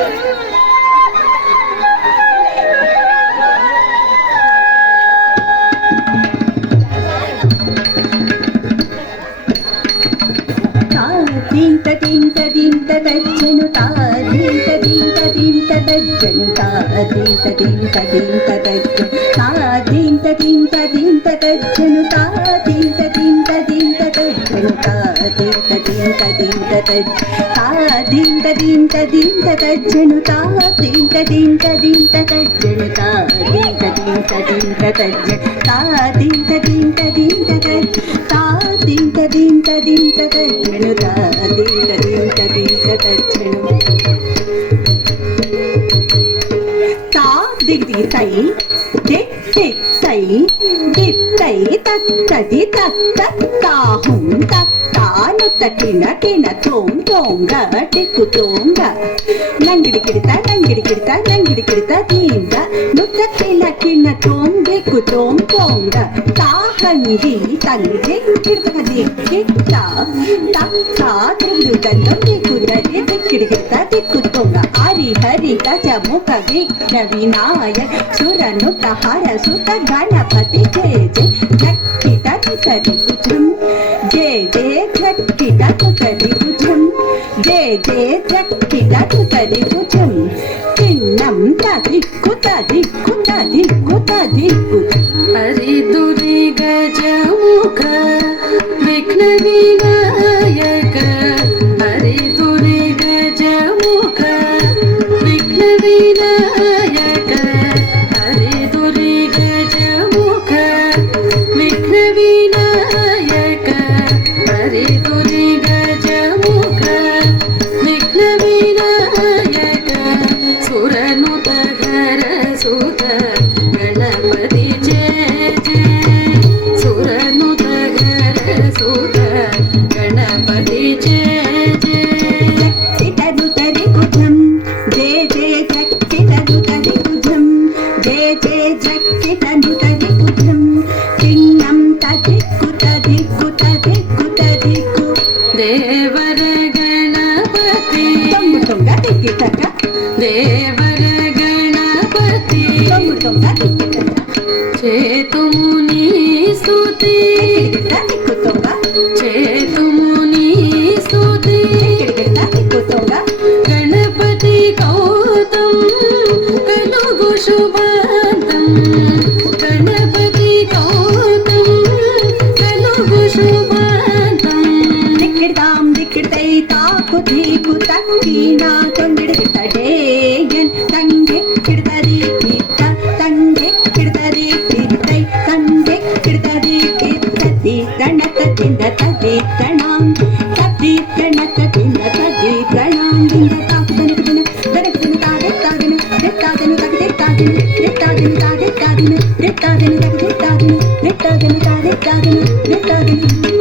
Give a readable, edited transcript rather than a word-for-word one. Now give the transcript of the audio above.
తజ్జను తాదీంత దీంత దీంత తజ్జను తాదీంత దీంత దీంత తజ్జను తాదీంత దీంత దీంత తజ్జను తాదీంత దీంత దీంత తజ్జను తాదీంత దీంత దీంత తాదీంత దీంత దీంత తజ్జను తాదీంత దీంత దీంత తజ్జను తాదీంత దీంత దీంత తజ్జను తాదీంత దీంత దీంత తాదీంత దీంత దీంత తజ్జను తాదీంత దీంత దీంత తజ్జను తా దిగి సై దిక్ దిక్ సై దిక్ సై తత్తది తత్త తాహుం తత్తాను తకిన కిన తోం తోంగ టిక్కు తోంగ నంగిడి కిడత నంగిడి కిడత నంగిడి కిడత దీంగ నుత్త కిన కిన తోం దిక్కు తోం తోంగ తాహంగి తంగి కిడత దిక్కి తా తా త్రిడు దండం దిక్కు దరి దిక్కిడి కిడత దిక్కు తోంగ హరి హరి గజ ముఖ విఘ్న వినాయక సురను ప్రహార సుత గణపతి జయ జయ కిట సరి భుజం జయ జయ కిట సరి భుజం జయ జయ కిట సరి భుజం కిన్నం దిక్కు దిక్కు దిక్కు దిక్కు హరి దురి గజ ముఖ విఘ్న వినాయక హరి దురి గజ ముఖ విఘ్న వినాయక హరి దురి గజ ముఖ విఘ్న వినాయక హరి దురి గజ ముఖ విఘ్న వినాయక సురనుత ఘర సుత గణపతి జయ జయ సురనుత ఘర సుత గణపతి జయ జయ ఇతను తరి భుజం జయ జయ జక్కితను తరి భుజం జయ జయ జక్కితను తరి భుజం చిన్నం తదిక్కు తదిక్కు తదిక్కు తదిక్కు దేవర గణపతి తొంగు తొంగ దిక్కి తక దేవర గణపతి తొంగు తొంగ దిక్కి తక చేతుముని స్తుతి దిక్కు తొంగ చేతుముని స్తుతి దిక్కు తొంగ గణపతి కౌతం కలుగు శుభాంతం గణపతి కౌతం కలుగు శుభాంతం దిక్కిడతాం దిక్కిడతై తాకు ధీకు తక్కినా తొంగిడితడేయన్ తంగెక్కిడతది కిట్ట తంగెక్కిడతది కిట్టై తంగెక్కిడతది కిట్టది గణత తిందతది గణాం తది గణత తిందతది గణాం దింద తాకుదన దనకదన తాదెత్తాదన దెత్తాదన తగదెత్తాదన దెత్తాదన తాదెత్తాదన దెత్తాదన తగదెత్తాదన దెత్తాదన తాదెత్తాదన దెత్తాదన